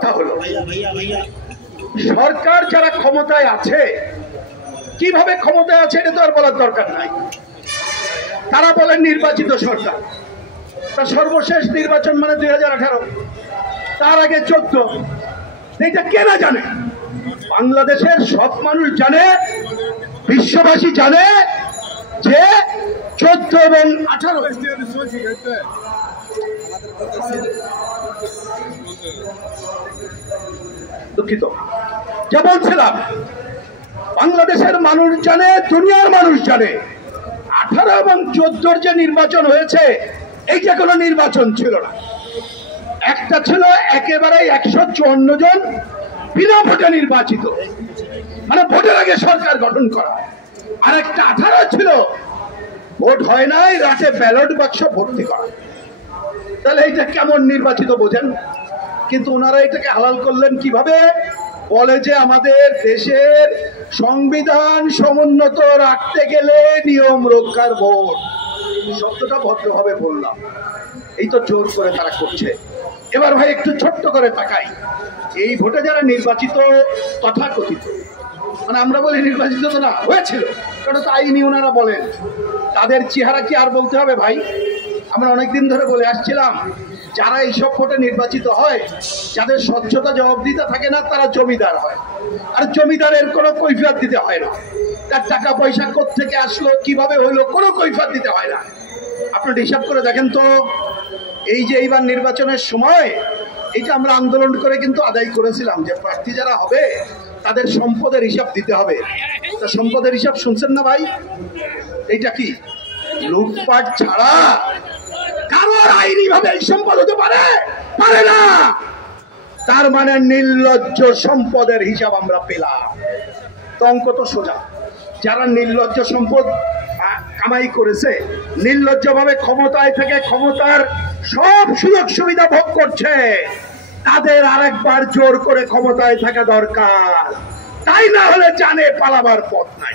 কথা হলো, সরকার যারা ক্ষমতায় আছে, কিভাবে ক্ষমতায় আছে এটা তো আর বলার দরকার নাই। তারা বলেন নির্বাচিত সরকার, তার সর্বশেষ নির্বাচন মানে 2018, তার আগে 14। এটা কে না জানে? বাংলাদেশের সব মানুষ জানে, বিশ্ববাসী জানে যে 14 এবং 18 দুঃখিত যা বলছিলাম, বাংলাদেশের মানুষ জানে, দুনিয়ার মানুষ জানে 18 এবং 14 যে নির্বাচন হয়েছে, এই যে কোনো নির্বাচন ছিল না। একটা ছিল একেবারে 154 জন বিনা ভোটে নির্বাচিত, মানে ভোটের আগে সরকার গঠন করা। আর একটা 18 ছিল ভোট হয় নাই, রাতে ব্যালট বাক্স ভর্তি করা। তাহলে এইটা কেমন নির্বাচিত বোঝেন? কিন্তু ওনারা এটাকে হালাল করলেন কিভাবে? বলে যে আমাদের দেশের সংবিধান সমুন্নত রাখতে গেলে নিয়ম রক্ষার ভোট। শব্দটা ভদ্রভাবে বললাম, এই তো জোর করে তারা করছে। এবার ভাই একটু ছোট্ট করে তাকাই, এই ভোটে যারা নির্বাচিত তথাকথিত, মানে আমরা বলি নির্বাচিত তো না, হয়েছিল, কারণ তো আইনি ওনারা বলেন, তাদের চেহারা কি আর বলতে হবে ভাই? আমরা অনেকদিন ধরে বলে আসছিলাম, যারা এইসব ভোটে নির্বাচিত হয়, যাদের স্বচ্ছতা জবাবদিহিতা থাকে না, তারা জমিদার হয়। আর জমিদারের কোনো কৈফিয়ত দিতে হয় না, তার টাকা পয়সা কোত্থেকে আসলো, কিভাবে হইলো, কোনো কৈফিয়ত দিতে হয় না। আপনারা হিসাব করে দেখেন তো, এই যে এইবার নির্বাচনের সময় এটা আমরা আন্দোলন করে কিন্তু আদায় করেছিলাম যে প্রার্থী যারা হবে তাদের সম্পদের হিসাব দিতে হবে। তা সম্পদের হিসাব শুনছেন না ভাই? এইটা কি লুটপাট ছাড়া কারোর আইনি ভাবে এই সম্পদ হতে পারে? পারে না। তার মানে নির্লজ্জ সম্পদের হিসাব আমরা পেলাম। তো অঙ্ক তো সোজা, যারা নির্লজ্জ সম্পদ কামাই করেছে, নির্লজ্জ ভাবে ক্ষমতায় থেকে ক্ষমতার সব সুযোগ সুবিধা ভোগ করছে, তাদের আরেকবার জোর করে ক্ষমতায় থাকা দরকার, তাই না হলে জানে পালাবার পথ নাই।